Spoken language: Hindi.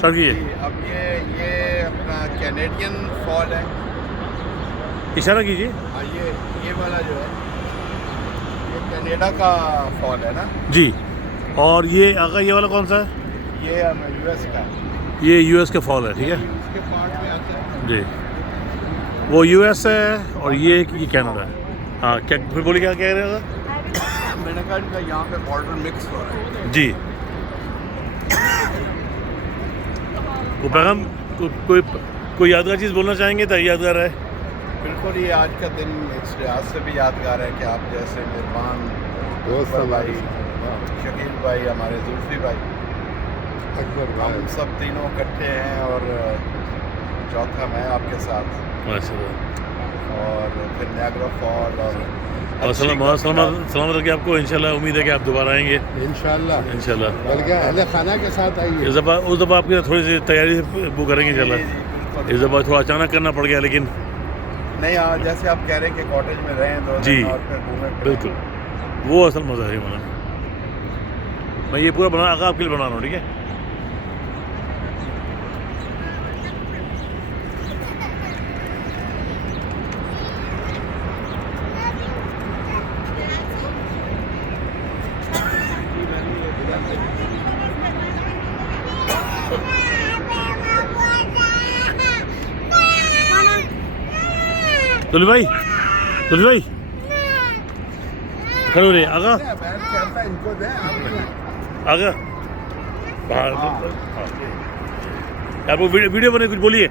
स्टार्ट कीजिए। अब ये अपना कैनेडियन फॉल है। इशारा कीजिए। हाँ, ये वाला जो है ये कनाडा का फॉल है ना। जी। और ये आगा ये वाला कौन सा है? ये यूएस का। ये यूएस का फॉल है, ठीक है उसके पार्ट में आता है। जी। वो यूएस है और ये कनाडा है। हाँ, क्या फिर बोलिए, क्या कह रहे हैं? मैंने कहा इनका यहाँ पे बॉर्डर मिक्स हो रहा है। जी। वो पैगाम कोई यादगार चीज़ बोलना चाहेंगे तो यादगार है। बिल्कुल, ये आज का दिन इस लिहाज से भी यादगार है कि आप जैसे मेहमान दोस्त भाई, शकील भाई, हमारे जुल्फी भाई, अकबर हम सब तीनों इकट्ठे हैं और चौथा मैं आपके साथ, माशाल्लाह। और फिर नायग्रा फॉल और सलामत रखे आपको। इंशाल्लाह उम्मीद है कि आप दोबारा आएंगे इंशाल्लाह। बल्कि अहले खाना के साथ आइए। उस दफ़ा आपकी थोड़ी सी तैयारी वो करेंगे इंशाल्लाह। इस दफ़ा थोड़ा अचानक करना पड़ गया, लेकिन नहीं, जैसे आप कह रहे हैं कि कॉटेज में रहें 2 जी, दिन और फिर घूमें फिरें। बिल्कुल वो असल मज़ा है मना। मैं ये पूरा बना आगा आपके लिए बना रहा हूँ, ठीक है। भाई खड़े हो रहे आगा इनको दे आगा। आपको वीडियो बने, कुछ बोलिए।